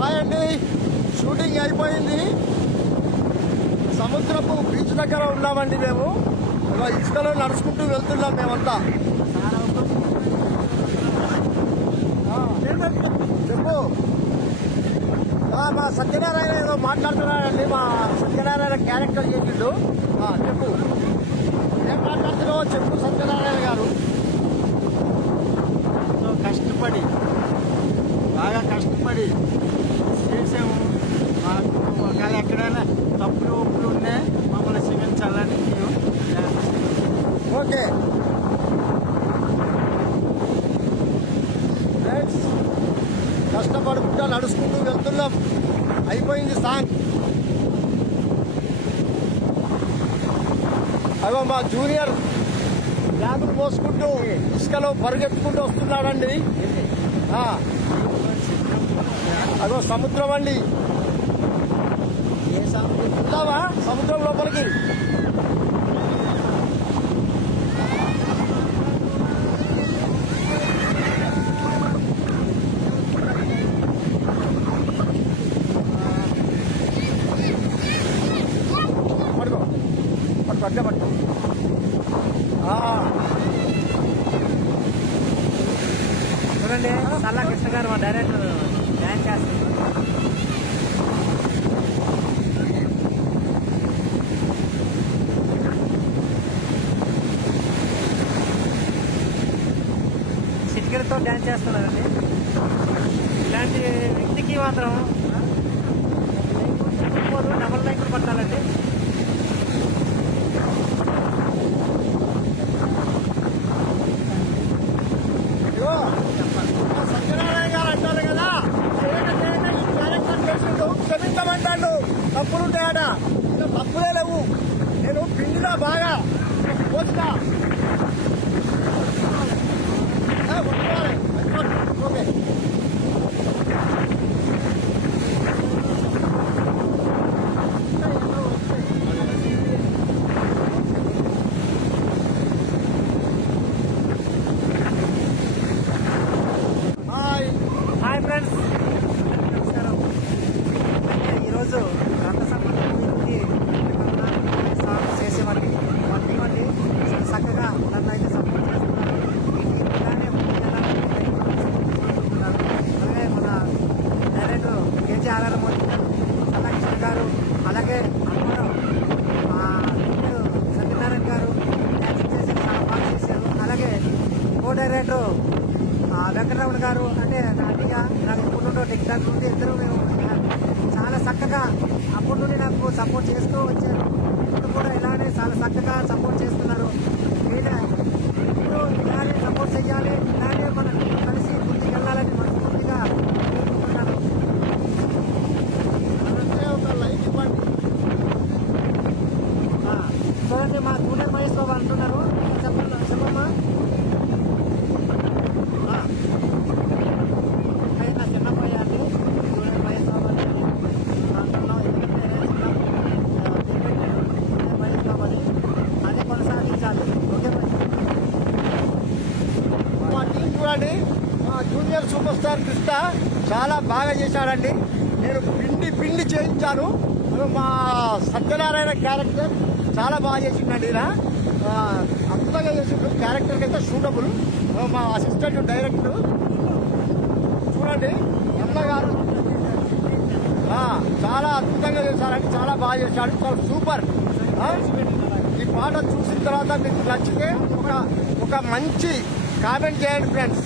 Hi అండి. Shooting అయిపోయింది. సముద్రపు బీచ్ దగ్గర ఉన్నామండి మేము. ఇగో ఇసుకలో నడుచుకుంటూ వెళ్తున్నాం మేమంతా. చెప్పు. మా సత్యనారాయణ ఏదో మాట్లాడుతున్నాడండి. మా సత్యనారాయణ క్యారెక్టర్ చేసిండు. చెప్పు. ఏం మాట్లాడుతున్నావో చెప్పు సత్యనారాయణ ఓకే. ఫ్రెండ్స్ కష్టపడుకుంటా నడుచుకుంటూ వెళ్తున్నాం. అయిపోయింది సాంగ్. అగో మా జూనియర్ బ్యాగులు మోసుకుంటూ ఇసుకలో పరిగెత్తుకుంటూ వస్తున్నాడండి. అగో సముద్రం అండి. సముద్రం లోపలికి పట్టుకో పట్టు అట్లే పట్టు. చూడండి సల్లా కృష్ణ గారు మా డైరెక్టర్ డ్యాన్స్ చేస్తున్నారు. చిటికెలతో డ్యాన్స్ చేస్తున్నారండి. ఇలాంటి వ్యక్తికి మాత్రం నేను బాగా. పోస్తా ఏ, పట్టుకోవాలి. పట్టుకో. ఓకే హాయ్ హాయ్ ఫ్రెండ్స్ నమస్కారం అయితే ఈరోజు రక్త సంబంధం గురించి సాగు చేసేవాడిని వాళ్ళకి ఇవ్వండి చక్కగా నన్ను అయితే సపోర్ట్ చేస్తున్నారు వీటికి ఇలానే ముందుకెళ్ళాలని కోరుకుంటున్నాను. అలాగే మన డైరెక్టర్ కేజీ ఆర్ఆర్ మోదీ గారు సదాకృష్ణ గారు అలాగే అమ్మారావు సత్యనారాయణ గారు డాన్సింగ్ చేసి చాలా బాగా చేశారు. అలాగే కో డైరెక్టర్ వెంకటరమణ గారు అంటే నాటిగా నాకు ఇప్పటి నుండి టిక్ నుండి ఇద్దరు మేము చాలా చక్కగా అప్పటి నుండి నాకు సపోర్ట్ చేస్తూ వచ్చారు. ఇప్పుడు కూడా ఇలానే చాలా చక్కగా సపోర్ట్ చేస్తున్నారు. మీరు ఇప్పుడు ఇలానే సపోర్ట్ చేయాలి ఇలానే బాబు అంటున్నారు. చెప్పండి చెప్పమ్మా. ఆ. ఆయన చిన్నపోయ అండి. జూనియర్ మహేష్ బాబు అని అంటున్నాం ఎందుకంటే చిన్నప్పుడు పెట్టారు జూనియర్ అదే కొనసాగించాలి. ఓకే మా టీం చూడండి. మా జూనియర్ సూపర్ స్టార్ కృష్ణ చాలా బాగా చేశాడండి. నేను పిండి పిండి చేయించాను. మా సత్యనారాయణ క్యారెక్టర్ చాలా బాగా చేసిండండి ఈయన. అద్భుతంగా చేసినప్పుడు క్యారెక్టర్కి అయితే షూటబుల్ మా అసిస్టెంట్ డైరెక్టర్ చూడండి అన్న గారు. చాలా అద్భుతంగా చేశారండి చాలా బాగా చేశాడు చాలా సూపర్ ఈ పాట చూసిన తర్వాత మీకు నచ్చితే ఒక ఒక మంచి కామెంట్ చేయండి ఫ్రెండ్స్